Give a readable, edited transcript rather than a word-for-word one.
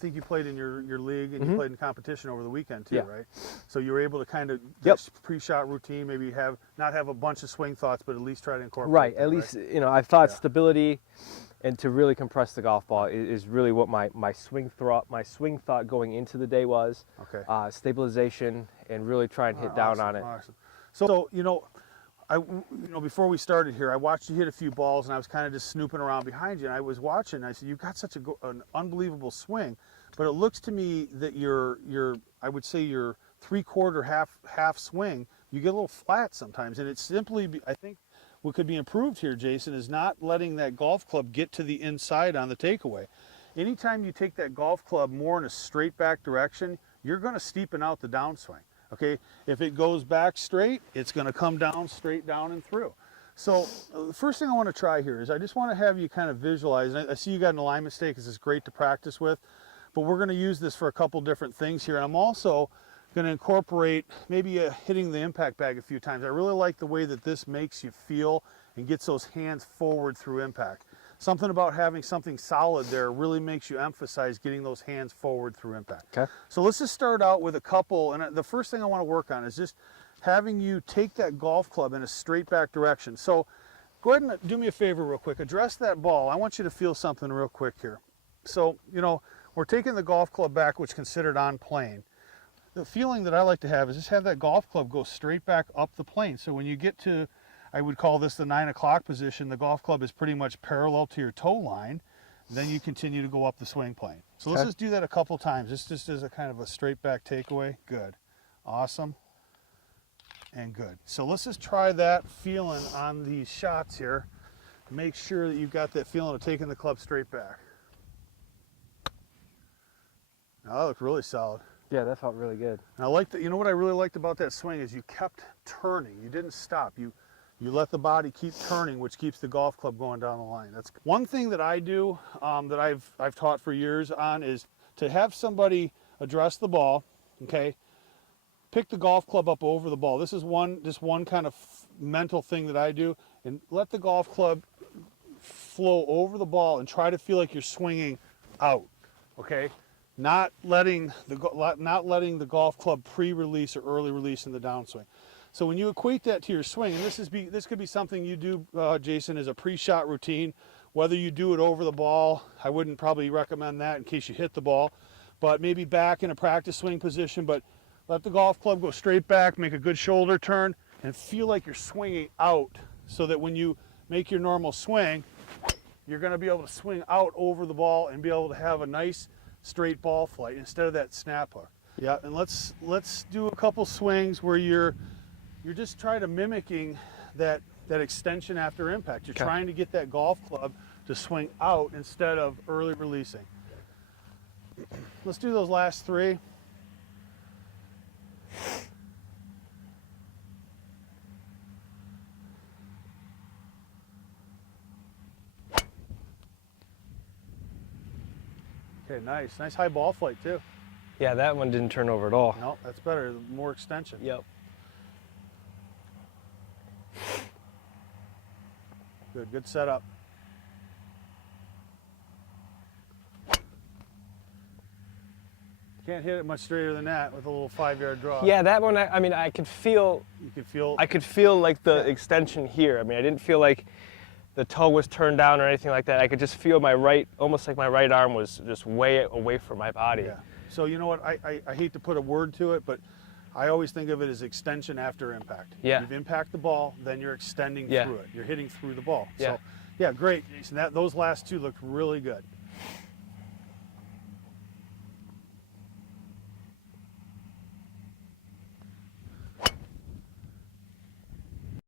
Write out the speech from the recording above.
think you played in your league and you played in competition over the weekend too, Yeah. right? So you were able to kind of Yep. get a pre-shot routine, maybe not have a bunch of swing thoughts, but at least try to incorporate Right. that, At least, you know, I thought Yeah. stability and to really compress the golf ball is really what my swing thought going into the day was. Okay. Stabilization and really try and hit down Awesome, on it. Awesome. So you know, before we started here, I watched you hit a few balls, and I was kind of just snooping around behind you, and I was watching. And I said, "You've got such an unbelievable swing," but it looks to me that I would say your 3/4 half swing, you get a little flat sometimes, and it's simply, I think, what could be improved here, Jason, is not letting that golf club get to the inside on the takeaway. Anytime you take that golf club more in a straight back direction, you're going to steepen out the downswing. Okay, if it goes back straight, it's going to come down straight down and through. So the first thing I want to try here is I just want to have you kind of visualize, and I see you got an alignment stake. This is great to practice with, but we're going to use this for a couple different things here. And I'm also going to incorporate maybe hitting the impact bag a few times. I really like the way that this makes you feel and gets those hands forward through impact. Something about having something solid there really makes you emphasize getting those hands forward through impact. Okay. So let's just start out with a couple, and the first thing I want to work on is just having you take that golf club in a straight back direction. So go ahead and do me a favor real quick. Address that ball. I want you to feel something real quick here. So, you know, we're taking the golf club back, which is considered on plane. The feeling that I like to have is just have that golf club go straight back up the plane. So when you get to, I would call this the 9 o'clock position, the golf club is pretty much parallel to your toe line. Then you continue to go up the swing plane. So let's just do that a couple times. This just is a kind of a straight back takeaway. Good. Awesome. And good. So let's just try that feeling on these shots here. Make sure that you've got that feeling of taking the club straight back. Now that looked really solid. Yeah, that felt really good. And I like that. You know what I really liked about that swing is you kept turning. You didn't stop. You let the body keep turning, which keeps the golf club going down the line. That's one thing that I do that I've taught for years on is to have somebody address the ball. Okay, pick the golf club up over the ball. This is just one kind of mental thing that I do, and let the golf club flow over the ball and try to feel like you're swinging out. Okay. Not letting the golf club pre-release or early release in the downswing. So when you equate that to your swing, and this could be something you do, Jason, as a pre-shot routine. Whether you do it over the ball, I wouldn't probably recommend that in case you hit the ball, but maybe back in a practice swing position. But let the golf club go straight back, make a good shoulder turn, and feel like you're swinging out, so that when you make your normal swing, you're going to be able to swing out over the ball and be able to have a nice straight ball flight instead of that snap hook. Yeah, and let's do a couple swings where you're just trying to mimicking that extension after impact. You're trying to get that golf club to swing out instead of early releasing. Let's do those last three. Okay, nice high ball flight too. Yeah, that one didn't turn over at all. No, that's better. More extension. Yep. Good setup. Can't hit it much straighter than that with a little 5-yard draw. Yeah, that one. I mean, I could feel. You could feel. I could feel like the extension here. I mean, I didn't feel like the toe was turned down or anything like that. I could just feel almost like my right arm was just way away from my body. Yeah. So you know what? I hate to put a word to it, but I always think of it as extension after impact. Yeah. You've impacted the ball, then you're extending through it. You're hitting through the ball. Yeah. So, yeah, great, Jason. Those last two looked really good.